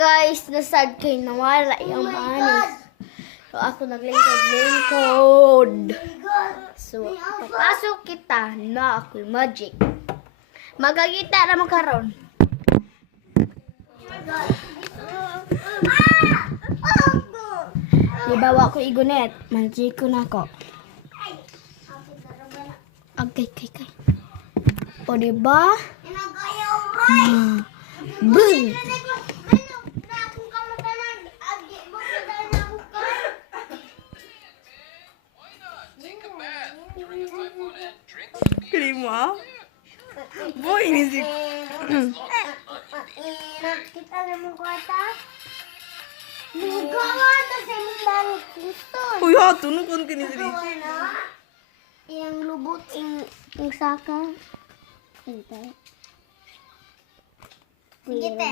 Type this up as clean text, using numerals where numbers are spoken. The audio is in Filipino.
guys, nasad kay nawala yung manis. So ako naglingkod-lingkod. So papasok kita na ako magic. Magagita na makaron. Ibawa ko igunet. Magic ko na ko. Okay. O diba? Boom! Kelima? Boy, ini sih. Kita naman kwarta. Lugawan na sa imong balot gusto. Uy, hato no kon kini sih. Yang lubot yung saka. Ito. Sige, te.